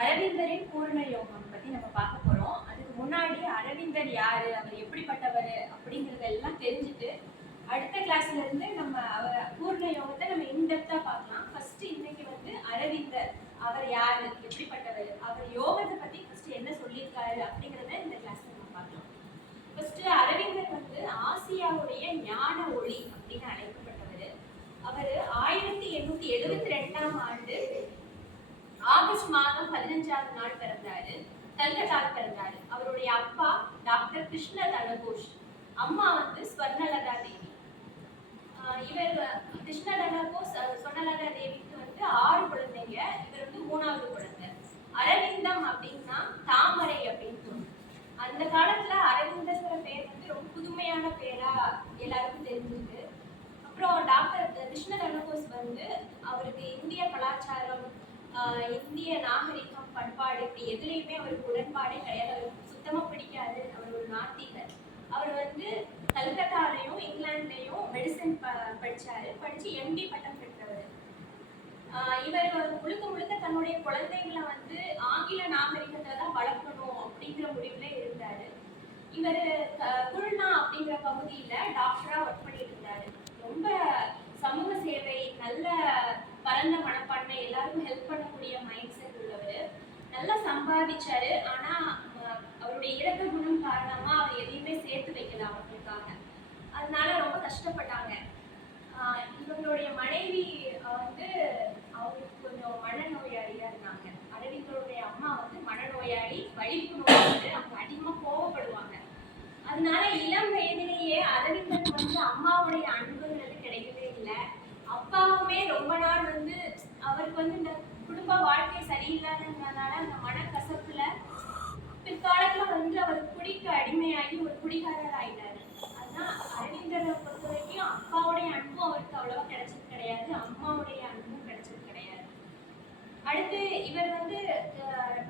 அரவிந்தரின் பூரண யோகம் பத்தி நம்ம பார்க்க போறோம். அதுக்கு முன்னாடி அரவிந்தர் யாரு, அவர் எப்படிப்பட்டவர் அப்படிங்கறதெல்லாம் தெரிஞ்சுட்டு அடுத்த கிளாஸ்ல இருந்து நம்ம அவர் பூர்ண யோகத்தை நம்ம இன்டெப்தா பார்க்கலாம். ஃபர்ஸ்ட் இன்னைக்கு அரவிந்தர் அவர் யாரு, எப்படிப்பட்டவர், அவர் யோகத்தை பத்தி ஃபர்ஸ்ட் என்ன சொல்லியிருக்காரு அப்படிங்கறத இந்த கிளாஸ்ல நம்ம பார்க்கலாம். ஃபர்ஸ்ட் அரவிந்தர் ஆசியாவுடைய ஞான ஒளி அப்படின்னு அழைக்கப்பட்டவர். அவர் 1872ஆம் ஆண்டு ஆகஸ்ட் மாதம் 15ஆவது நாள் பிறந்தாரு. கல்கத்தாவில் பிறந்தாரு. அவருடைய அப்பா டாக்டர் கிருஷ்ண தனகோஷ், அம்மா ஸ்வர்ணலதா தேவி. இவர் கிருஷ்ண தனகோஷ் ஸ்வர்ணலதா தேவிக்கு 6 குழந்தைங்க. இவர் 3வது குழந்தை. அரவிந்தம் அப்படின்னா தாமரை அப்படின்னு சொல்லுவோம். அந்த காலத்துல அரவிந்தங்கிற பேர் ரொம்ப புதுமையான பேரா எல்லாருக்கும் தெரிஞ்சுது. அப்புறம் டாக்டர் கிருஷ்ண தனகோஷ் அவருக்கு இந்திய கலாச்சாரம், இந்திய நாகரிகம், பண்பாடு இப்படி எதுலையுமே அவருக்கு உடன்பாடே கிடையாது. அவருக்கு சுத்தமா பிடிக்காது. அவர் ஒரு நாத்திகர். அவர் கல்கத்தாலையும் இங்கிலாந்துலையும் மெடிசன் படிச்சாரு. படிச்சு எம்டி பட்டம் பெற்றவர். இவர் முழுக்க முழுக்க தன்னுடைய குழந்தைகளை ஆங்கில நாகரிகத்தை தான் வளர்க்கணும் அப்படிங்கிற முடிவுல இருந்தாரு. இவர் குல்னா அப்படிங்கிற பகுதியில டாக்டரா ஒர்க் பண்ணிட்டு இருந்தாரு. ரொம்ப சமூக சேவை, நல்ல பரந்த மனப்பான்மை, எல்லாருக்கும் ஹெல்ப் பண்ணக்கூடிய மைண்ட் செட் உள்ளவர். நல்லா சம்பாதிச்சாரு. ஆனா அவருடைய இறக்க குணம் காரணமா அவர் எதையுமே சேர்த்து வைக்கல அவங்களுக்காக. அதனால ரொம்ப கஷ்டப்பட்டாங்க. இவங்களுடைய மனைவி அவங்களுக்கு கொஞ்சம் மனநோயாளியா இருந்தாங்க. அரவிந்தருடைய அம்மா மனநோயாளி, வலிப்பு நோய், அவங்க அதிகமா கோவப்படுவாங்க. அதனால இளம் வயதிலேயே அரவிந்தருக்கு அம்மாவுடைய அன்புங்கிறது கிடைக்கவே இல்லை. அப்பாவுமே ரொம்ப நாள் அவருக்கு இந்த குடும்ப வாழ்க்கை சரியில்லாததுனால அந்த மனக்கசப்புல பிற்காலத்துல அவர் குடிக்க அடிமையாகி ஒரு குடிகாரர் ஆயிட்டாரு. அதுதான் அரவிந்தரை பொறுத்த வரைக்கும் அப்பாவுடைய அன்பும் அவருக்கு அவ்வளவா கிடைச்சது கிடையாது, அம்மாவுடைய அன்பும் கிடைச்சது கிடையாது. அடுத்து இவர்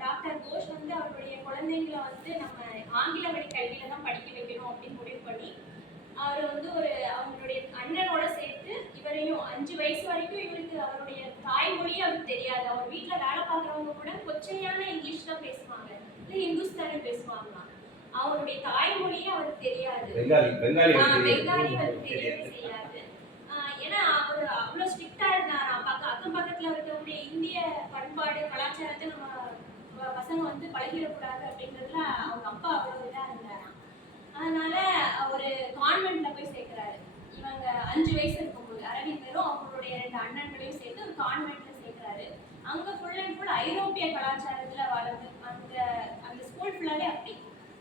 டாக்டர் கோஷ் அவருடைய குழந்தைங்களை நம்ம ஆங்கில வழி கல்வியில தான் படிக்க வைக்கணும் அப்படின்னு முடிவு பண்ணி அவர் ஒரு அவங்களுடைய அண்ணனோட சேர்த்து இவரையும் 5 வயசு வரைக்கும் இவருக்கு அவருடைய தாய்மொழியே அவருக்கு தெரியாது. அவர் வீட்டுல வேலை பார்க்குறவங்க கூட கொச்சையான இங்கிலீஷ் தான் பேசுவாங்க, இல்லை இந்துஸ்தானி பேசுவாங்களாம். அவருடைய தாய்மொழியே அவருக்கு தெரியாது, பெங்காலி அவருக்கு தெரியவே செய்யாது. ஏன்னா அவர் அவ்வளவு ஸ்ட்ரிக்டா இருந்தாராம். அக்கம் பக்கத்துல இருக்கக்கூடிய இந்திய பண்பாடு கலாச்சாரத்தை நம்ம பசங்க பழகிடக்கூடாது அப்படின்றதுல அவங்க அப்பா அவ்வளவு இதா இருந்தாராம். அதனால ஒரு கான்வென்ட்ல போய் சேர்க்கிறாரு. இவங்க 5 வயசு இருக்கும்போது அரவிந்தரும் அவங்களுடைய 2 அண்ணன்களையும் சேர்த்து ஒரு கான்வென்ட்ல சேர்க்கிறாரு. அங்க ஃபுல் அண்ட் ஃபுல் ஐரோப்பிய கலாச்சாரத்துல வளர்ந்து அந்த ஸ்கூல் ஃபுல்லாவே அப்படி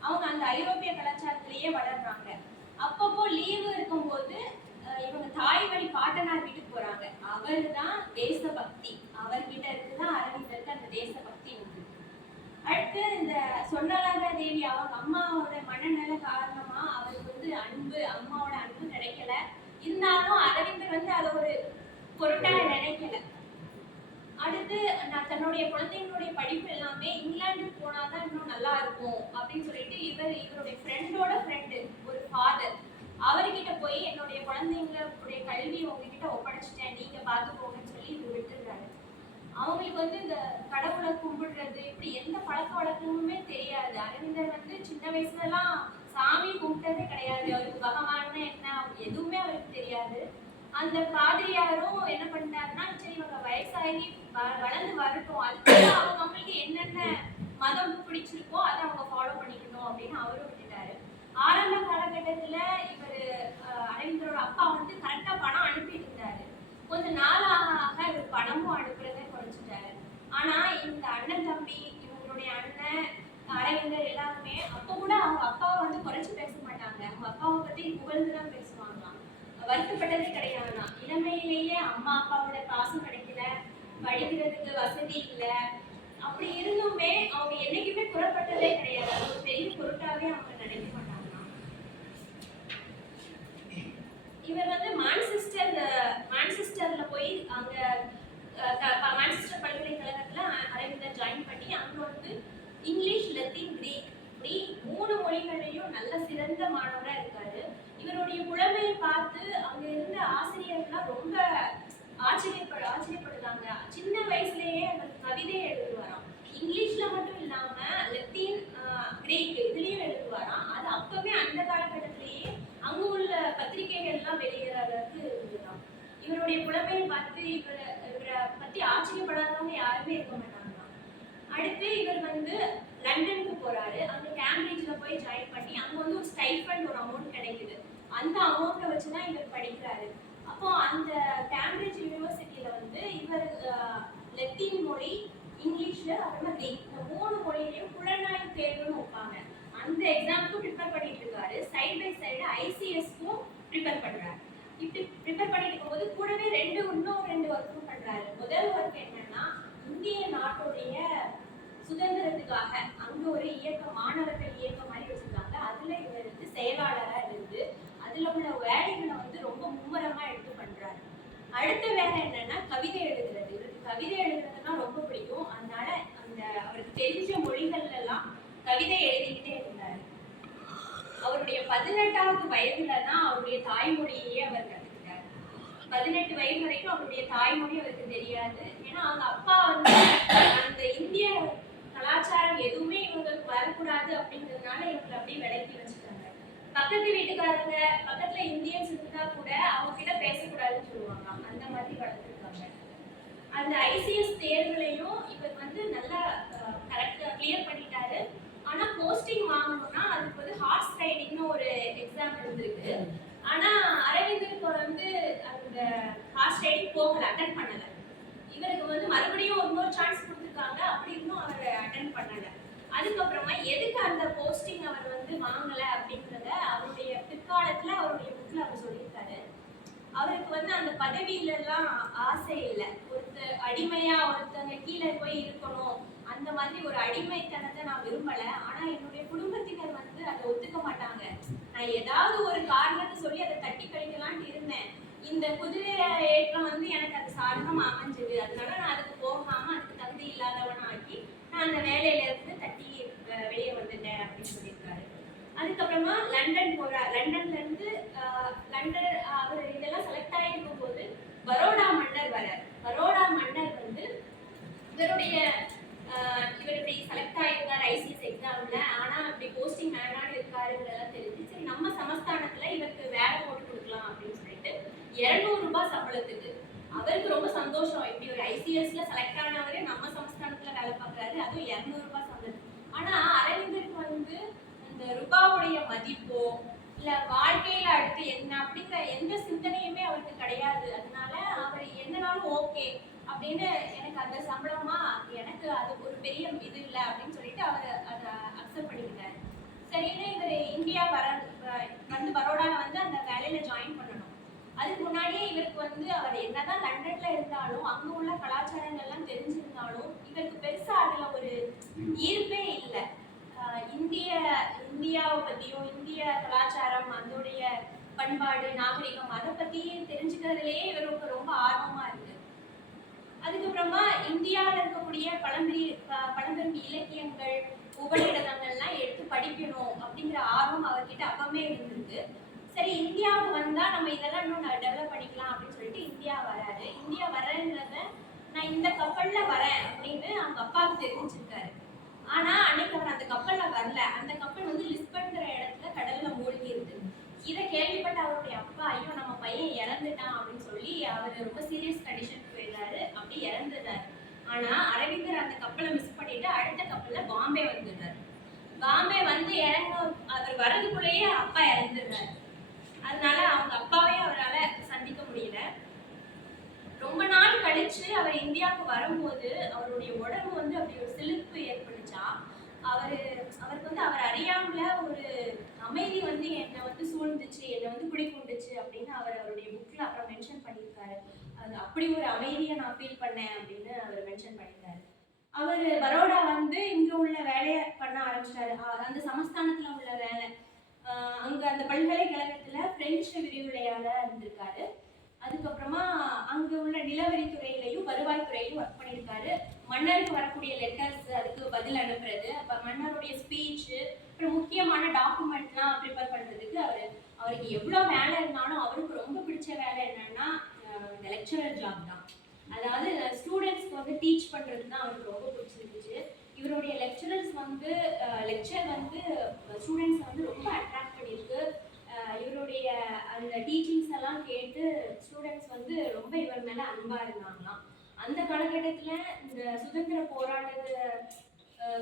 அவங்க அந்த ஐரோப்பிய கலாச்சாரத்திலேயே வளர்றாங்க. அப்பப்போ லீவு இருக்கும்போது இவங்க தாய் வழி பாட்டனார் வீட்டுக்கு போறாங்க. அவர் தான் தேசபக்தி. அவர்கிட்ட இருக்குதான் அரவிந்தருக்கு அந்த தேசபக்தி உண்டு. அடுத்து இந்த ஸ்வர்ணலதா தேவி அவங்க அம்மாவோட மனநல காரணமா அவருக்கு அன்பு, அம்மாவோட அன்பு கிடைக்கல. இருந்தாலும் அரவிந்தர் அதை ஒரு பொருட்டா நினைக்கல. அடுத்து நான் தன்னுடைய குழந்தைங்களுடைய படிப்பு எல்லாமே இங்கிலாந்துக்கு போனாதான் இன்னும் நல்லா இருக்கும் அப்படின்னு சொல்லிட்டு இவருடைய ஃப்ரெண்டோட ஃப்ரெண்டு ஒரு ஃபாதர் அவர்கிட்ட போய் என்னுடைய குழந்தைங்களுடைய கல்வி உங்ககிட்ட ஒப்படைச்சிட்டேன், நீங்க பார்த்துக்கோங்கன்னு சொல்லி இவர் விட்டுருக்காரு. அவங்களுக்கு இந்த கடவுளை கும்பிடுறது இப்படி எந்த பழக்க வழக்கமுமே தெரியாது. அரவிந்தர் சின்ன வயசுலலாம் சாமி கும்பிட்டதே கிடையாது. அவருக்கு பகவான்னா என்ன எதுவுமே அவருக்கு தெரியாது. அந்த பாதிரியாரும் என்ன பண்ணிட்டாருன்னா, சரி இவங்க வயசாகி வளர்ந்து வரட்டும், அதுக்கு அவங்களுக்கு என்னென்ன மதம் பிடிச்சிருக்கோ அதை அவங்க ஃபாலோ பண்ணிக்கணும் அப்படின்னு அவரும் விட்டுட்டாரு. ஆரம்ப காலகட்டத்துல இவர் அரவிந்தரோட அப்பா கரெக்டா பணம் அனுப்பிட்டு இருந்தாரு. கொஞ்ச நாளாக இவர் பணமும் அனுப்புறதை குறைச்சிட்டாரு. ஆனா இந்த அண்ணன் தம்பி, இவங்களுடைய அண்ணன் அரவிந்தர் எல்லாருமே அப்ப கூட அவங்க அப்பாவை குறைச்சு பேச மாட்டாங்க. அவங்க அப்பாவை பத்தி புகழ்ந்துதான் பேசுவாங்களாம். வருத்தப்பட்டதே கிடையாதுனா. இளமையிலேயே அம்மா அப்பாவோட பாசம் கிடைக்கல, படிக்கிறதுக்கு வசதி இல்லை, அப்படி இருந்துமே அவங்க என்னைக்குமே புறப்பட்டதே கிடையாது. அது ஒரு பெரிய பொருட்டாவே அவங்க நினைக்க மாட்டாங்க. இவர் மான்செஸ்டர்ல போய் அங்க மான்செஸ்டர் பல்கலைக்கழகத்துல அரவிந்தர் ஜாயின் பண்ணி அங்க இங்கிலீஷ், லத்தீன், கிரீக் இப்படி 3 மொழிகளையும் நல்ல சிறந்த மாணவரா இருக்காரு. இவருடைய புலமையை பார்த்து அங்க இருந்த ஆசிரியர்கள்லாம் ரொம்ப ஆச்சரியப்படுறாங்க. சின்ன வயசுலயே அவர் கவிதை எழுதுவாராம். இங்கிலீஷ் இவருடைய புலமையை பார்த்து இவரை பத்தி ஆச்சரியப்படாதவங்க யாருமே இருக்க மாட்டாங்க. அடுத்து இவர் வந்து லண்டனுக்கு போறாரு. அங்க கேம்பிரிட்ஜ்ல போய் ஜாயின் பண்ணி அங்க வந்து ஒரு ஸ்டைஃபண்ட் ஒரு அமௌண்ட் கிடைக்குது. அந்த அமௌண்ட்டை வச்சுதான் இவர் படிக்கிறாரு. அப்போ அந்த கேம்பிரிட்ஜ் யூனிவர்சிட்டியில வந்து இவர் லத்தீன் மொழி, இங்கிலீஷ், அப்புறமா கிரீக் இந்த 3 மொழியிலையும் புலனாய்வு தேர்வுன்னு வைப்பாங்க. அந்த எக்ஸாமுக்கும் ப்ரிப்பேர் பண்ணிட்டு இருக்காரு. சைட் பை சைடு ஐசிஎஸ்க்கும் ப்ரிப்பேர் பண்றாரு. இப்படி ப்ரிப்பேர் பண்ணிட்டு இருக்கும்போது கூடவே இன்னும் ரெண்டு ஒர்க்கும் பண்றாரு. முதல் ஒர்க் என்னன்னா, இந்திய நாட்டுடைய சுதந்திரத்துக்காக அங்க ஒரு இயக்கம், மாணவர்கள் இயக்கம் மாதிரி வச்சிருக்காங்க. அதுல இவர் வந்து செயலாளரா இருந்து அதுல உள்ள வேலைகளை வந்து ரொம்ப மும்முரமா எடுத்து பண்றாரு. அடுத்த வேலை என்னன்னா கவிதை எழுதுறது. இவருக்கு கவிதை எழுதுறதுன்னா ரொம்ப பிடிக்கும். அதனால அவருக்கு தெரிஞ்ச மொழிகள்ல எல்லாம் கவிதை எழுதிக்கிட்டே இருந்தாரு. அவருடைய 18வது வயதுல தான் அவருடைய தாய்மொழியே அவர் கத்துக்கிட்டாரு. 18 வயது வரைக்கும் அவருடைய தாய்மொழி அவருக்கு தெரியாது. ஏன்னா அவங்க அப்பா வந்து அந்த இந்திய கலாச்சாரம் எதுவுமே இவங்களுக்கு வரக்கூடாது அப்படிங்கிறதுனால இவங்களை அப்படியே விலக்கி வச்சுட்டாங்க. பக்கத்து வீட்டுக்காரங்க பக்கத்துல இந்தியன்ஸ் இருந்தா கூட அவங்க கிட்ட பேசக்கூடாதுன்னு சொல்லுவாங்க. அந்த மாதிரி வளர்த்துருக்காங்க. அந்த ஐசிஎஸ் தேர்வுலையும் இவர் வந்து நல்லா கரெக்டா கிளியர் பண்ணிட்டாரு. ஆனா போஸ்டிங் வாங்கணும்னா அதுக்கு வந்து ஹார்ஸ் ரைடிங்னு ஒரு எக்ஸாம் இருந்திருக்கு. ஆனா அரவிந்தருக்கு வந்து அந்த ஹார்ஸ் ரைடிங் போகல, அட்டன் பண்ணல. இவருக்கு வந்து மறுபடியும் இன்னொரு சான்ஸ் கொடுத்துருக்காங்க. அப்படி இன்னும் அவர் அட்டன் பண்ணல. அதுக்கப்புறமா எதுக்கு அந்த போஸ்டிங் அவர் வந்து வாங்கல அப்படிங்கிறத அவருடைய பிற்காலத்துல அவருடைய புக்ல அவர் சொல்லியிருக்காரு. அவருக்கு வந்து அந்த பதவியில எல்லாம் ஆசை இல்லை. அடிமையா ஒருத்தங்க கீழே போய் இருக்கணும், அந்த மாதிரி ஒரு அடிமைத்தனத்தை நான் விரும்பல. ஆனா என்னுடைய குடும்பத்தினர் வந்து அதை ஒத்துக்க மாட்டாங்க. நான் ஏதாவது ஒரு காரணத்தை சொல்லி அதை தட்டி கழிக்கலான்ட்டு இருந்தேன். இந்த குதிரை ஏற்றம் வந்து எனக்கு அது சாதகமா அமைஞ்சது. அதனால நான் அதுக்கு போகாம அதுக்கு தகுதி இல்லாதவன் ஆக்கி நான் அந்த வேலையில இருந்து தட்டி வெளியே வந்துட்டேன் அப்படின்னு சொல்லியிருக்காரு. அதுக்கப்புறமா லண்டன் போறார். லண்டன்ல இருந்து லண்டன் அவர் இதெல்லாம் செலக்ட் ஆகிருக்கும் போது பரோடா மன்னர் வரார். பரோடா மன்னர் வந்து இவர் இப்படி செலக்ட் ஆகிருக்காரு ஐசிஎஸ் எக்ஸாம்ல. ஆனா அப்படி போஸ்டிங் வேணான்னு இருக்காருங்கிறதெல்லாம் தெரிஞ்சு சரி நம்ம சமஸ்தானத்துல இவருக்கு வேலை போட்டு கொடுக்கலாம் அப்படின்னு சொல்லிட்டு 200 ரூபாய் சம்பளத்துக்கு அவருக்கு ரொம்ப சந்தோஷம். இப்படி ஒரு ஐசிஎஸ்ல செலக்ட் ஆனவரே நம்ம சமஸ்தானத்துல வேலை பார்க்கறாரு, அதுவும் 200 ரூபாய் சம்பளம். ஆனா அரவிந்தருக்கு வந்து இந்த ரூபாவுடைய மதிப்போ இல்ல வாழ்க்கையில அடுத்து என்ன அப்படிங்கிற எந்த சிந்தனையுமே அவருக்கு கிடையாது. அதனால அவர் என்னன்னாலும் ஓகே அப்படின்னு, எனக்கு அந்த சம்பளமா எனக்கு அது ஒரு பெரிய இது இல்லை அப்படின்னு சொல்லிட்டு அவர் அதை அக்செப்ட் பண்ணிக்கிட்டாரு. சரின்னு இவர் இந்தியா வந்து பரோடால வந்து அந்த வேலையில ஜாயின் பண்ணணும். அதுக்கு முன்னாடியே இவருக்கு வந்து அவர் என்னதான் லண்டன்ல இருந்தாலும் அங்க உள்ள கலாச்சாரங்கள்லாம் தெரிஞ்சிருந்தாலும் இவருக்கு பெருசா அதுல ஒரு ஈர்ப்பே இல்லை. இந்தியாவை பத்தியும் இந்திய கலாச்சாரம் அதோடைய பண்பாடு நாகரிகம் அதை பத்தி தெரிஞ்சுக்கிறதுலயே இவருக்கு ரொம்ப ஆர்வமா இருக்கு. அதுக்கப்புறமா இந்தியாவில் இருக்கக்கூடிய பழம்பெரும் இலக்கியங்கள் உபநிடதங்கள்லாம் எடுத்து படிக்கணும் அப்படிங்கிற ஆர்வம் அவர்கிட்ட அப்பவே இருந்திருக்கு. சரி இந்தியாவுக்கு வந்தா நம்ம இதெல்லாம் இன்னும் டெவலப் பண்ணிக்கலாம் அப்படின்னு சொல்லிட்டு இந்தியா வராரு. இந்தியா வரேன்றத நான் இந்த கப்பல்ல வரேன் அப்படின்னு அவங்க அப்பாவுக்கு தெரிஞ்சிருக்காரு. ஆனா அன்னைக்கு அவர் அந்த கப்பல்ல வரல. அந்த கப்பல் வந்து லிஸ்பன்ங்கிற இடத்துல கடல்ல மூழ்கி இருக்கு. இதை கேள்விப்பட்ட அவருடைய அப்பா ஐயோ நம்ம பையன் இறந்துட்டான் அப்படின்னு சொல்லி அவர் ரொம்ப சீரியஸ் கண்டிஷனுக்கு போயிடுறாரு. அப்படி இறந்துட்டாரு. ஆனா அரவிந்தர் அந்த கப்பலை மிஸ் பண்ணிட்டு அடுத்த கப்பல்ல பாம்பே வந்துடுறாரு. பாம்பே வந்து அவர் வர்றதுக்குள்ளேயே அப்பா இறந்துடுறாரு. அதனால அவங்க அப்பாவே அவரால் சந்திக்க முடியல. ரொம்ப நாள் கழிச்சு அவர் இந்தியாவுக்கு வரும்போது அவருடைய உடம்பு வந்து அப்படி ஒரு சிலிர்ப்பு ஏற்பட்டுச்சா. அவருக்கு வந்து அவர் அறியாமல ஒரு அமைதி வந்து என்னை வந்து சூழ்ந்துச்சு, என்னை வந்து குடிக்கொண்டுச்சு அப்படின்னு அவருடைய புக்ல அப்புறம் மென்ஷன் பண்ணியிருக்காரு. அது அப்படி ஒரு அமைதியை நான் ஃபீல் பண்ணேன் அப்படின்னு அவர் மென்ஷன் பண்ணியிருக்காரு. அவர் பரோடா வந்து இங்க உள்ள வேலையை பண்ண ஆரம்பிச்சிட்டாரு. அந்த சமஸ்தானத்துல உள்ள வேலை அங்க அந்த பல்கலைக்கழகத்துல பிரெஞ்சு விரிவுரையாளராக இருந்திருக்காரு. அதுக்கப்புறமா அங்க உள்ள நிலவரி துறையிலையும் வருவாய் துறையிலும் ஒர்க் பண்ணியிருக்காரு. மன்னருக்கு வரக்கூடிய லெட்டர்ஸ் அதுக்கு பதில் அனுப்புறது, அப்ப மன்னருடைய ஸ்பீச், அப்புறம் முக்கியமான டாக்குமெண்ட்லாம் ப்ரிப்பேர் பண்றதுக்கு அவருக்கு எவ்வளவு வேலை இருந்தாலும் அவருக்கு ரொம்ப பிடிச்ச வேலை என்னன்னா இந்த லெக்சரர் ஜாப் தான். அதாவது ஸ்டூடெண்ட்ஸ்க்கு வந்து டீச் பண்றது தான் அவருக்கு ரொம்ப பிடிச்சிருந்துச்சு. இவருடைய லெக்சர் வந்து ஸ்டூடெண்ட்ஸ் வந்து ரொம்ப அட்ராக்ட் பண்ணியிருக்கு. இவருடைய அந்த டீச்சிங்ஸ் எல்லாம் கேட்டு ஸ்டூடெண்ட்ஸ் வந்து ரொம்ப இவர் மேல அன்பா இருந்தாங்களாம். அந்த காலகட்டத்துல இந்த சுதந்திர போராட்டத்தை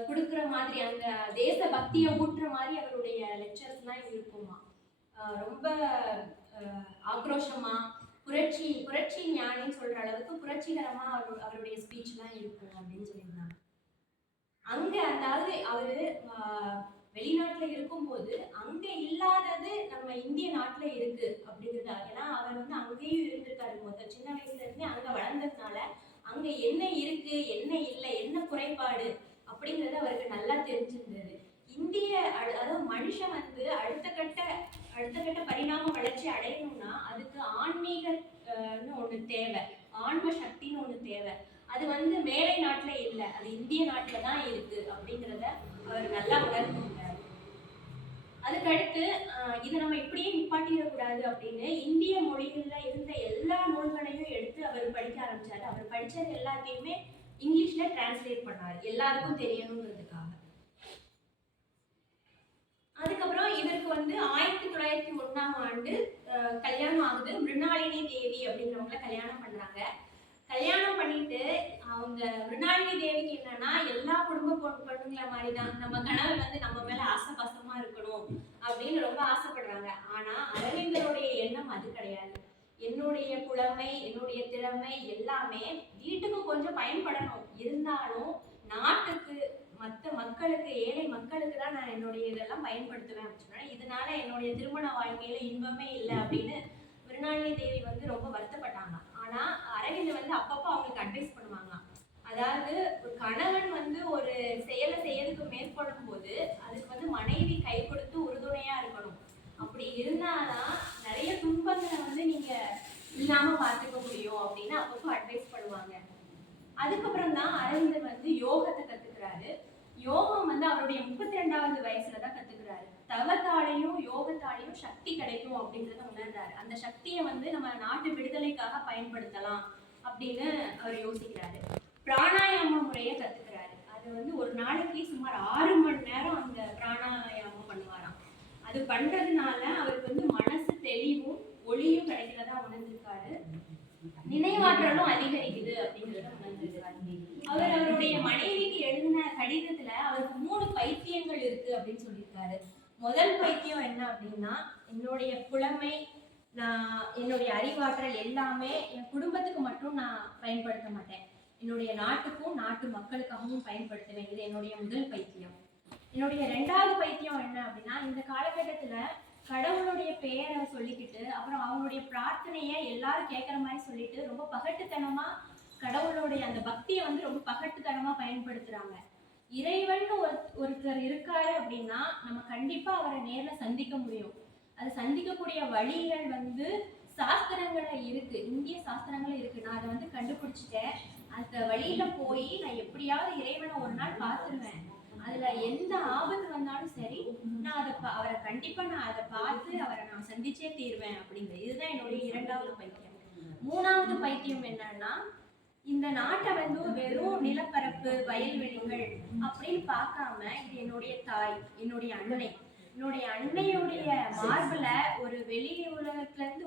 கொடுக்குற மாதிரி அந்த தேச பக்தியை ஊட்டுற மாதிரி அவருடைய லெக்சர்ஸ்லாம் இருக்குமா. ரொம்ப ஆக்ரோஷமா புரட்சி ஞானின்னு சொல்ற அளவுக்கு புரட்சிகரமா அவருடைய ஸ்பீச்லாம் இருக்கும் அப்படின்னு சொல்லியிருந்தாங்க. அங்க அதாவது அவரு வெளிநாட்டுல இருக்கும்போது அங்க இல்லாதது நம்ம இந்திய நாட்டுல இருக்கு அப்படிங்கிறது. ஏன்னா அவர் வந்து அங்கேயும் இருந்திருக்காரு, சின்ன வயசுல இருந்தே அங்க வளர்ந்ததுனால அங்க என்ன இருக்கு என்ன இல்லை என்ன குறைபாடு அப்படிங்கிறது அவருக்கு நல்லா தெரிஞ்சிருந்தது. இந்திய அதாவது மனுஷன் வந்து அடுத்த கட்ட பரிணாம வளர்ச்சி அடையணும்னா அதுக்கு ஆன்மீகன்னு ஒண்ணு தேவை, ஆன்ம சக்தின்னு ஒண்ணு தேவை. அது வந்து மேலை நாட்டுல இல்லை, அது இந்திய நாட்டுல தான் இருக்கு அப்படிங்கிறத அவர் நல்லா உணர்ந்துட்டாரு. அதுக்கடுத்து இதை நம்ம இப்படியே நிப்பாட்டிடக்கூடாது அப்படின்னு இந்திய மொழிகள்ல இருந்த எல்லா நூல்களையும் எடுத்து அவர் படிக்க ஆரம்பிச்சாரு. அவர் படிச்சது எல்லாத்தையுமே இங்கிலீஷ்ல டிரான்ஸ்லேட் பண்ணாரு, எல்லாருக்கும் தெரியணுங்கிறதுக்காக. அதுக்கப்புறம் இவருக்கு வந்து 1901 கல்யாணம் ஆகுது. மிருணாளினி தேவி அப்படிங்கிறவங்கள கல்யாணம் பண்றாங்க. கல்யாணம் பண்ணிட்டு அவங்க மிருணாளினி தேவிக்கு என்னன்னா எல்லா குடும்ப பொண்ணுங்கள மாதிரிதான் நம்ம கணவர் வந்து நம்ம மேல ஆசைபாசமா இருக்கணும் அப்படின்னு ரொம்ப ஆசைப்படுறாங்க. ஆனா அரவிந்தருடைய எண்ணம் அது கிடையாது. என்னுடைய புலமை என்னுடைய திறமை எல்லாமே வீட்டுக்கு கொஞ்சம் பயன்படணும், இருந்தாலும் நாட்டுக்கு மற்ற மக்களுக்கு ஏழை மக்களுக்கு தான் நான் என்னுடைய இதெல்லாம் பயன்படுத்துவேன் அப்படின்னு சொன்னேன். இதனால என்னுடைய திருமண வாழ்க்கையில இன்பமே இல்லை அப்படின்னு மிருணாளினி தேவி வந்து ரொம்ப வருத்தப்பட்டாங்க. ஆனா அரவிந்த் வந்து அப்பப்போ அவங்களுக்கு அட்வைஸ் பண்ணுவாங்க. அதாவது ஒரு கணவன் வந்து ஒரு செயலை செய்யறதுக்கு மேற்கொள்ளும் போது அதுக்கு வந்து மனைவி கை கொடுத்து உறுதுணையா இருக்கணும். அப்படி இருந்தாதான் நிறைய துன்பங்களை வந்து நீங்க இல்லாம பார்த்துக்க முடியும் அப்படின்னு அப்பப்போ அட்வைஸ் பண்ணுவாங்க. அதுக்கப்புறம் தான் அரவிந்தர் வந்து யோகத்தை கத்துக்கிறாரு. யோகம் வந்து அவருடைய 32வது வயசுலதான் கத்துக்கிறாரு. தவத்தாலையும் யோகத்தாலையும் சக்தி கிடைக்கும் அப்படின்றத உணர்றாரு. அந்த சக்தியை வந்து நம்ம நாட்டு விடுதலைக்காக பயன்படுத்தலாம் அப்படின்னு அவர் யோசிக்கிறாரு. பிராணாயாம முறையை கத்துக்கிறாரு. அது வந்து ஒரு நாளைக்கு சுமார் 6 மணி நேரம் அந்த பிராணாயாமம் பண்ணுவாராம். அது பண்றதுனால அவருக்கு வந்து மனசு தெளிவும் ஒளியும் கிடைக்கிறதா உணர்ந்திருக்காரு. நினைவாற்றலும் அதிகரிக்குது அப்படிங்கிறத உணர்ந்திருக்காரு. அவர் அவருடைய மனைவிக்கு எழுதின கடிதத்துல அவருக்கு 3 பைத்தியங்கள் இருக்கு அப்படின்னு சொல்லியிருக்காரு. முதல் பைத்தியம் என்ன அப்படின்னா, என்னுடைய புலமை என்னுடைய அறிவாற்றல் எல்லாமே என் குடும்பத்துக்கு மட்டும் நான் பயன்படுத்த மாட்டேன், என்னுடைய நாட்டுக்கும் நாட்டு மக்களுக்காகவும் பயன்படுத்துவேன். இது என்னுடைய முதல் பைத்தியம். என்னுடைய 2வது பைத்தியம் என்ன அப்படின்னா, இந்த காலகட்டத்துல கடவுளுடைய பெயரை சொல்லிக்கிட்டு அப்புறம் அவங்களுடைய பிரார்த்தனையை எல்லாரும் கேட்குற மாதிரி சொல்லிட்டு ரொம்ப பகட்டுத்தனமா கடவுளுடைய அந்த பக்தியை வந்து ரொம்ப பகட்டுத்தனமா பயன்படுத்துறாங்க. இறைவன் ஒருத்தர் இருக்காரு அப்படின்னா நம்ம கண்டிப்பா அவரை நேர்ல சந்திக்க முடியும். அதை சந்திக்கக்கூடிய வழிகள் வந்து சாஸ்திரங்கள்ல இருக்கு, இந்திய சாஸ்திரங்கள்ல இருக்கு. நான் அதை வந்து கண்டுபிடிச்சிட்டேன். அந்த வழியில போய் நான் எப்படியாவது இறைவனை ஒரு நாள் பார்த்துருவேன். அதுல எந்த ஆபத்து வந்தாலும் சரி, நான் அவரை கண்டிப்பா நான் அதை பார்த்து அவரை நான் சந்திச்சே தீர்வேன் அப்படிங்கிறது. இதுதான் என்னுடைய 2வது பைத்தியம். 3வது பைத்தியம் என்னன்னா, இந்த நாட்டை வந்து வெறும் நிலப்பரப்பு வயல்வெளிகள் அப்படின்னு பார்க்காம இது என்னுடைய தாய், என்னுடைய அன்னை. என்னுடைய அன்னையுடைய மார்புல ஒரு வெளி உலகத்துல இருந்து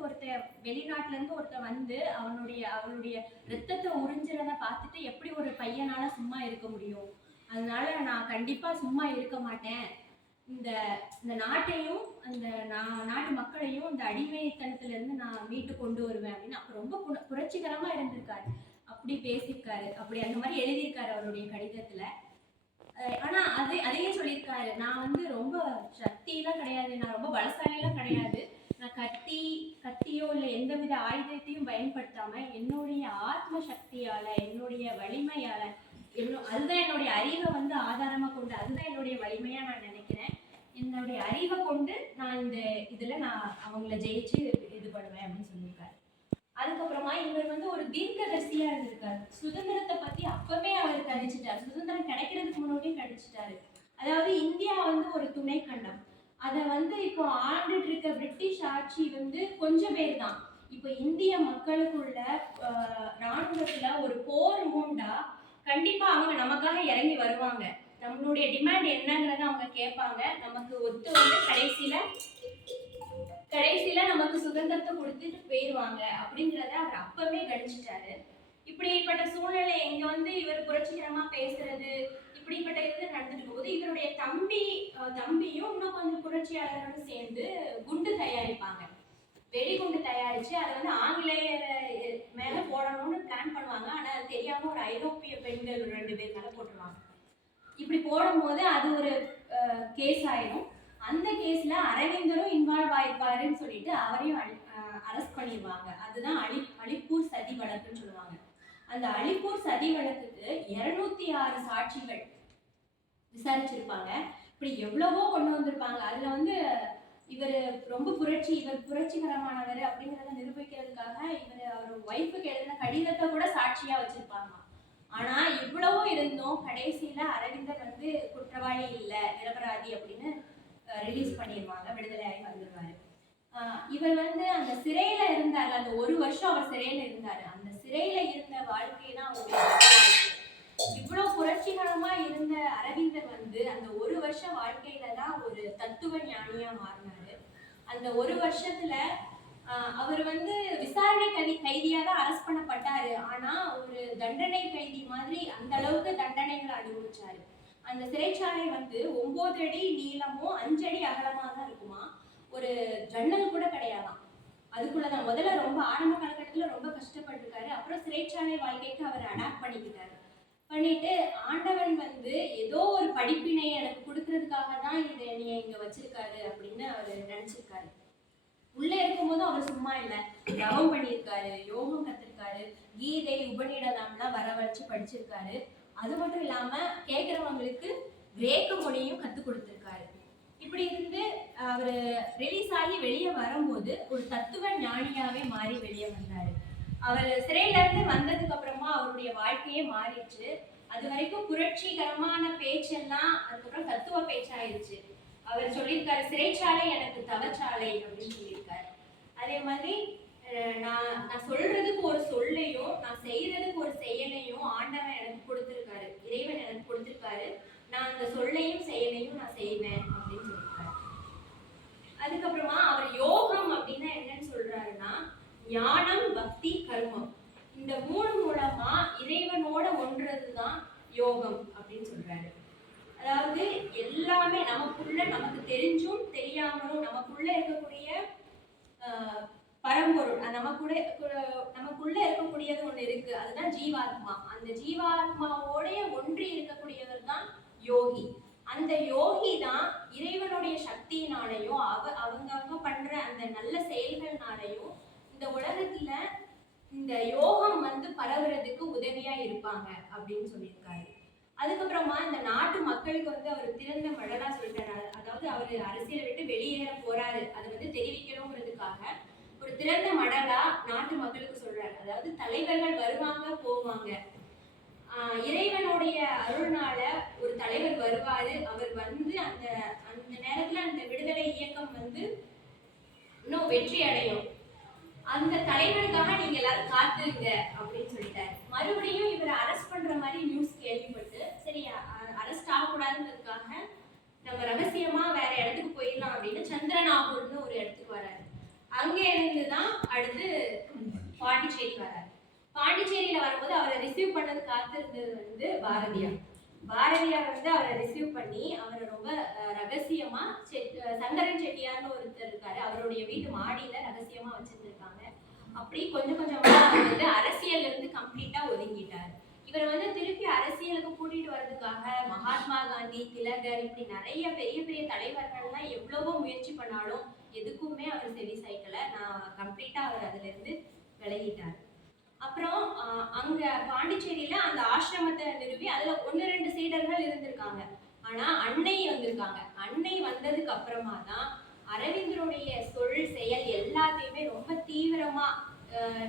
வெளிநாட்டுல இருந்து ஒருத்தர் வந்து அவளுடைய ரத்தத்தை உறிஞ்சுறத பார்த்துட்டு எப்படி ஒரு பையனால சும்மா இருக்க முடியும்? அதனால நான் கண்டிப்பா சும்மா இருக்க மாட்டேன். இந்த நாட்டையும் அந்த நாட்டு மக்களையும் இந்த அடிமைத்தனத்துல இருந்து நான் மீட்டு கொண்டு வருவேன் அப்படின்னு அப்ப ரொம்ப புரட்சிகரமா இருந்திருக்காரு. அப்படி பேசியிருக்காரு, அப்படி அந்த மாதிரி எழுதியிருக்காரு அவருடைய கடிதத்துல. ஆனா அதையும் சொல்லியிருக்காரு, நான் வந்து ரொம்ப சக்தியெல்லாம் கிடையாது, நான் ரொம்ப பலசாலியெல்லாம் கிடையாது, நான் கத்தியோ இல்லை எந்தவித ஆயுதத்தையும் பயன்படுத்தாம என்னுடைய ஆத்ம சக்தியால என்னுடைய வலிமையால அதுதான் என்னுடைய அறிவை வந்து ஆதாரமா கொண்டு அதுதான் என்னுடைய வலிமையா நான் நினைக்கிறேன். என்னுடைய அறிவை கொண்டு நான் இதுல நான் அவங்கள ஜெயிச்சு இது பண்ணுவேன் அப்படின்னு சொல்லியிருக்காரு. அதுக்கப்புறமா இவர் வந்து ஒரு தீர்க்கதரிசியா இருந்திருக்காரு. சுதந்திரத்தை பத்தி அப்பவே அவர் கணிச்சிட்டாரு. சுதந்திரம் கிடைக்கிறதுக்கு முன்னாடியே கணிச்சிட்டாரு. அதாவது இந்தியா வந்து ஒரு துணை கண்டம். அதை வந்து இப்போ ஆண்டுட்டு இருக்க பிரிட்டிஷ் ஆட்சி வந்து கொஞ்சம் பேர் தான். இப்போ இந்திய மக்களுக்குள்ள ராணுவத்துல ஒரு போர் மூண்டா கண்டிப்பா அவங்க நமக்காக இறங்கி வருவாங்க. நம்மளுடைய டிமாண்ட் என்னங்கிறத அவங்க கேட்பாங்க. நமக்கு ஒத்து வந்து கடைசியில கடைசியில நமக்கு சுதந்திரத்தை கொடுத்துட்டு போயிருவாங்க அப்படிங்கிறத அவர் அப்பவே கணிச்சிட்டாரு. இப்படிப்பட்ட சூழ்நிலை இங்க வந்து இவர் புரட்சிகரமா பேசுறது இப்படிப்பட்ட இது நடந்துட்டு போது இவருடைய தம்பியும் இன்னும் கொஞ்சம் புரட்சியாளர்களும் சேர்ந்து குண்டு தயாரிப்பாங்க. வெடிகுண்டு தயாரிச்சு அதை வந்து ஆங்கிலேயர் மேல போடணும்னு பிளான் பண்ணுவாங்க. ஆனா அது தெரியாம ஒரு ஐரோப்பிய பெண்கள் 2 பேர் மேல போட்டுருவாங்க. இப்படி போடும்போது அது ஒரு கேஸ் ஆயிடும். அந்த கேஸ்ல அரவிந்தரும் இன்வால்வ் ஆயிருப்பாருன்னு சொல்லிட்டு அவரையும் அரெஸ்ட் பண்ணிடுவாங்க. அதுதான் அலிப்பூர் சதி வழக்குன்னு சொல்லுவாங்க. அந்த அலிப்பூர் சதி வழக்குக்கு 206 சாட்சிகள் விசாரிச்சிருப்பாங்க. இப்படி எவ்வளவோ கொண்டு வந்திருப்பாங்க. அதுல வந்து இவர் ரொம்ப இவர் புரட்சிகரமானவர் அப்படிங்கிறத நிரூபிக்கிறதுக்காக அவர் ஒய்ஃபுக்கு எழுதின கடிதத்தை கூட சாட்சியா வச்சிருப்பாங்க. ஆனா இவ்வளவோ இருந்தும் கடைசியில அரவிந்தர் வந்து குற்றவாளி இல்ல, நிரபராதி அப்படின்னு ரிலீஸ் பண்ணிடுவாங்க. விடுதலையாகி வந்துருவாரு. இவர் வந்து அந்த சிறையில இருந்தாரு. அந்த 1 வருஷம் அவர் சிறையில இருந்தாரு. அந்த சிறையில இருந்த வாழ்க்கை தான் அவருடைய இவ்வளவு புரட்சிகரமா இருந்த அரவிந்தர் வந்து அந்த 1 வருஷ வாழ்க்கையில தான் ஒரு தத்துவ ஞானியா மாறினாரு. அந்த 1 வருஷத்துல அவர் வந்து விசாரணை கைதியா தான் அரெஸ்ட் பண்ணப்பட்டாரு. ஆனா ஒரு தண்டனை கைதி மாதிரி அந்த அளவுக்கு தண்டனைகளை அனுபவிச்சாரு. அந்த சிறைச்சாலை வந்து 9 அடி நீளமும் 5 அடி அகலமா தான் இருக்குமா. ஒரு ஜன்னல் கூட கிடையாதாம். அதுக்குள்ளதான் முதல்ல ரொம்ப ஆரம்ப காலகட்டத்துல ரொம்ப கஷ்டப்பட்டிருக்காரு. அப்புறம் சிறைச்சாலை வாழ்க்கைக்கு அவர் அடாப்ட் பண்ணிட்டு ஆண்டவன் வந்து ஏதோ ஒரு படிப்பினை எனக்கு கொடுக்கறதுக்காக தான் இதை என்னைய இங்க வச்சிருக்காரு அப்படின்னு அவர் நினைச்சிருக்காரு. உள்ள இருக்கும்போதும் அவர் சும்மா இல்லை, தவம் பண்ணியிருக்காரு, யோகம் கத்திருக்காரு, கீதை உபநிடதம்லாம் வர வச்சு படிச்சிருக்காரு. அது மட்டும் இல்லாம கேட்கிறவங்களுக்கு கிரேக்க மொழியும் கத்து கொடுத்திருக்காரு. இப்படி இருந்து அவர் ரிலீஸ் ஆகி வெளியே வரும்போது ஒரு தத்துவ ஞானியாவே மாறி வெளியே வந்தாரு. அவர் சிறையில இருந்து வந்ததுக்கு அப்புறமா அவருடைய வாழ்க்கையே மாறிடுச்சு. அது வரைக்கும் புரட்சிகரமான பேச்செல்லாம் அதுக்கப்புறம் தத்துவ பேச்சாயிருச்சு. அவர் சொல்லியிருக்காரு, சிறைச்சாலை எனக்கு தவச்சாலை அப்படின்னு சொல்லியிருக்காரு. அதே மாதிரி நான் சொல்றதுக்கு ஒரு சொல்லையும் நான் செய்யறதுக்கு ஒரு செயலையும் ஆண்டவன் எனக்கு கொடுத்திருக்காரு, இறைவன் எனக்கு கொடுத்திருக்காரு. நான் அந்த சொல்லையும் செயலையும் நான் செய்வேன் அப்படின்னு சொல்லியிருக்காரு. அதுக்கப்புறமா அவர் யோகம் அப்படின்னா என்னன்னு சொல்றாருன்னா ஞானம், பக்தி, கர்மம் இந்த 3 மூலமா இறைவனோட ஒன்றதுதான் யோகம் அப்படின்னு சொல்றாரு. அதாவது எல்லாமே நமக்கு தெரிஞ்சும் தெரியாமலும் நமக்குள்ள இருக்கக்கூடிய பரம்பொருள் நமக்குள்ள இருக்கக்கூடியது ஒண்ணு இருக்கு. அதுதான் ஜீவாத்மா. அந்த ஜீவாத்மாவோட ஒன்றி இருக்கக்கூடியவர் தான் யோகி. அந்த யோகி தான் இறைவனுடைய சக்தியினாலையும் அவங்க பண்ற அந்த நல்ல செயல்கள்னாலையும் இந்த உலகத்துல இந்த யோகம் வந்து பரவுறதுக்கு உதவியா இருப்பாங்க அப்படின்னு சொல்லியிருக்காரு. அதுக்கப்புறமா இந்த நாட்டு மக்களுக்கு வந்து அவர் திறந்த மடலா சொல்லிட்டாரு. அதாவது அவர் அரசியலை விட்டு வெளியேற போறாரு, அதை வந்து தெரிவிக்கணுங்கிறதுக்காக ஒரு திறந்த மடலா நாட்டு மக்களுக்கு சொல்றாரு. அதாவது தலைவர்கள் வருவாங்க போவாங்க, இறைவனுடைய அருள்னால ஒரு தலைவர் வருவாரு. அவர் வந்து அந்த நேரத்துல அந்த விடுதலை இயக்கம் வந்து இன்னும் வெற்றி அடையும். அந்த தலைவருக்காக நீங்க எல்லாரும் காத்துருங்க அப்படின்னு சொல்லிட்டாரு. மறுபடியும் இவர் அரெஸ்ட் பண்ற மாதிரி நியூஸ் கேள்விப்பட்டு சரி அரெஸ்ட் ஆகக்கூடாதுன்றதுக்காக நம்ம ரகசியமா வேற இடத்துக்கு போயிடலாம் அப்படின்னு சந்திரநாகூர்னு ஒரு இடத்துக்கு வராரு. அங்கே இருந்துதான் அடுத்து பாண்டிச்சேரி வராரு. பாண்டிச்சேரியில வரும்போது அவரை ரிசீவ் பண்ணது காத்திருந்தது வந்து பாரதியார் வந்து அவரை ரிசீவ் பண்ணி அவரை ரொம்ப ரகசியமா சங்கரன் செட்டியார்னு ஒருத்தர் இருக்காரு, அவருடைய வீட்டு மாடியில ரகசியமா வச்சிருந்திருக்காங்க. அப்படி கொஞ்சம் கொஞ்சமா அவர் வந்து அரசியல்ல இருந்து கம்ப்ளீட்டா ஒதுங்கிட்டாரு. இவர் வந்து திருப்பி அரசியலுக்கு கூட்டிட்டு வர்றதுக்காக மகாத்மா காந்தி, திலகர் இப்படி நிறைய பெரிய பெரிய தலைவர்கள்லாம் எவ்வளவோ முயற்சி பண்ணாலும் எதுக்குமே அவர் செவி சாய்க்கல. நான் கம்ப்ளீட்டா அவர் அதுல இருந்து விலகிட்டார். அப்புறம் அங்க பாண்டிச்சேரியில அந்த ஆசிரமத்தை நிறுவி அதுல 1-2 சீடர்கள் இருந்திருக்காங்க. ஆனா அன்னை வந்திருக்காங்க. அன்னை வந்ததுக்கு அப்புறமா தான் அரவிந்தருடைய சொல் செயல் எல்லாத்தையுமே ரொம்ப தீவிரமா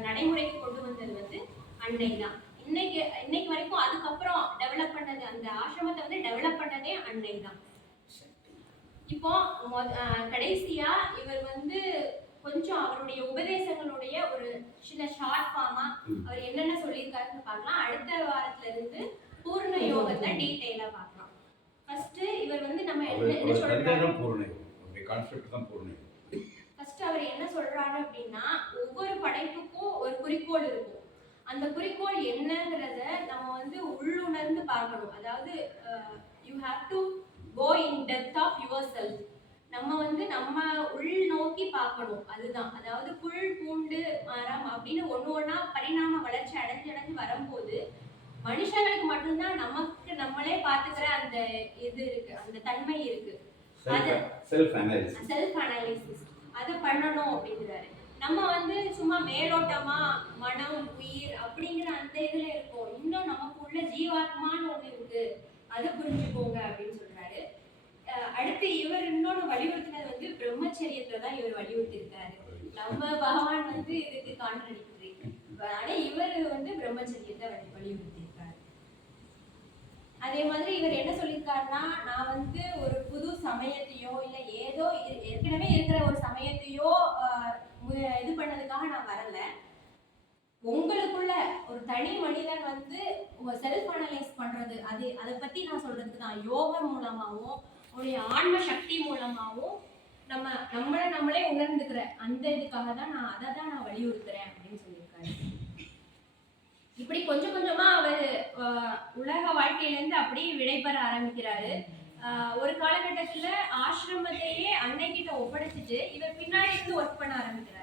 நடைமுறைக்கு கொண்டு வந்தது வந்து அன்னை தான். இன்னைக்கு வரைக்கும் அதுக்கப்புறம் டெவலப் பண்ணது, அந்த ஆசிரமத்தை வந்து டெவலப் பண்ணதே அன்னை தான். இப்போ கடைசியா இவர் வந்து கொஞ்சம் அவருடைய உபதேசங்களுடைய ஒரு சின்ன ஷார்ட் ஃபார்மா அவர் என்னென்ன சொல்லியிருக்காருன்னு பார்க்கலாம். அடுத்த வாரத்துல இருந்து பூர்ண யோகத்தை டீடைலா பார்க்கலாம். ஃபர்ஸ்ட் இவர் வந்து நம்ம என்ன சொல்றாரு, பூர்ண யோகம் கான்செப்ட் தான் பூர்ண யோகம். ஃபர்ஸ்ட் அவர் குறிக்கோள் இருக்கும். அந்த குறிக்கோள் என்னங்கிறத நம்ம வந்து உள்ளுணர்ந்து பார்க்கணும். அதாவது you have to go in depth of yourself. நம்ம வந்து நம்ம உள் நோக்கி பார்க்கணும். அதுதான். அதாவது புல் பூண்டு மரம் அப்படின்னு ஒண்ணா பரிணாம வளர்ச்சி அடைஞ்சு வரும்போது மனுஷங்களுக்கு மட்டும்தான் நமக்கு நம்மளே பாத்துக்கிற அந்த இது இருக்கு, அந்த தன்மை இருக்கு. செல்ஃப் அனாலிசிஸ் அதை பண்ணணும் அப்படிங்கிறாரு. நம்ம வந்து சும்மா மேலோட்டமா மனம் உயிர் அப்படிங்கிற அந்த இதுல இருக்கோம். இன்னும் நமக்குள்ள ஜீவாத்மான்னு ஒண்ணு இருக்கு, அதை புரிஞ்சுக்கோங்க அப்படின்னு சொல்றாரு. அடுத்து இவர் இன்னொன்னு வலியுறுத்தினது வந்து பிரம்மச்சரியத்தை தான் இவர் வலியுறுத்தி இருக்காரு. நம்ம பகவான் வந்து இதுக்கு கான்ட்ரடிக்டரி, ஆனா இவர் வந்து பிரம்மச்சரியத்தை வலியுறுத்தி இருக்காரு. அதே மாதிரி இவர் என்ன சொல்லியிருக்காருன்னா, நான் வந்து ஒரு புது சமயத்தையோ இல்ல ஏதோ ஏற்கனவே இருக்கிற ஒரு சமயத்தையோ இது பண்ணதுக்காக நான் வரல. உங்களுக்குள்ள ஒரு தனி மனிதன் வந்து செல்ஃப் அனலைஸ் பண்றது, அதை பத்தி நான் சொல்றதுக்கு தான். யோகம் மூலமாவும் உங்களுடைய ஆன்ம சக்தி மூலமாவும் நம்மளே உணர்ந்துக்கிற அந்த இதுக்காக தான் அதை தான் நான் வலியுறுத்துறேன் அப்படின்னு சொல்லியிருக்காரு. இப்படி கொஞ்சம் கொஞ்சமா அவர் உலக வாழ்க்கையிலேருந்து அப்படியே விடைபெற ஆரம்பிக்கிறாரு. ஒரு காலகட்டத்துல ஆசிரமத்தையே அன்னைக்கிட்ட ஒப்படைச்சிட்டு இவர் பின்னாடி இருந்து ஒர்க் பண்ண ஆரம்பிக்கிறாரு.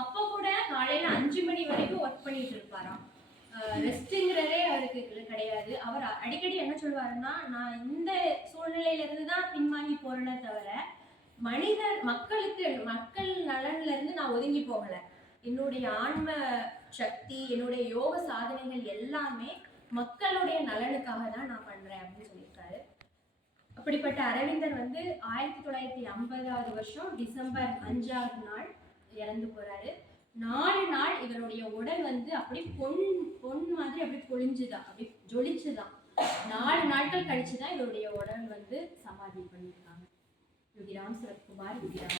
அப்போ கூட காலையில 5 மணி வரைக்கும் ஒர்க் பண்ணிட்டு இருப்பாராம். ரெஸ்ட்ங்கிறதே அவருக்கு கிடையாது. அவர் அடிக்கடி என்ன சொல்வாருன்னா, நான் இந்த சூழ்நிலையில இருந்து தான் பின்வாங்கி போறேனே தவிர மக்கள் நலன்ல இருந்து நான் ஒதுங்கி போகல. என்னுடைய ஆன்ம சக்தி, என்னுடைய யோக சாதனைகள் எல்லாமே மக்களுடைய நலனுக்காக தான் நான் பண்றேன் அப்படின்னு சொல்லியிருக்காரு. அப்படிப்பட்ட அரவிந்தர் வந்து 1950 வருஷம் டிசம்பர் 5ஆவது நாள் இறந்து போறாரு. 4 நாள் இவருடைய உடல் வந்து அப்படி பொன் மாதிரி அப்படி பொழிஞ்சுதான், அப்படி ஜொலிச்சுதான். 4 நாட்கள் கழிச்சுதான் இவருடைய உடல் வந்து சமாதி பண்ணியிருக்காங்க. யோகி ராம் சரத்குமார்.